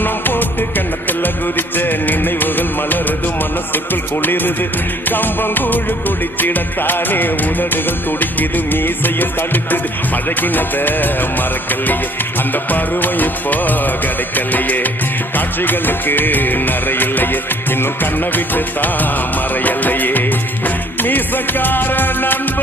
கண்ணம் போட்டு கண்ணத்துல குதிச்ச நினைவுகள் மலருது, மனசுக்குள் குளிருது. கம்பங்கூழு குடிச்சிடத்தானே உதடுகள் துடிக்குது, மீசையும் தடுக்குது. பழகினத மறக்கலையே, அந்த பருவம் இப்போ கிடைக்கலையே. காட்சிகளுக்கு நிறையில்லையே, இன்னும் கண்ணை விட்டு தான் மறையலையே. மீசக்கார நண்ப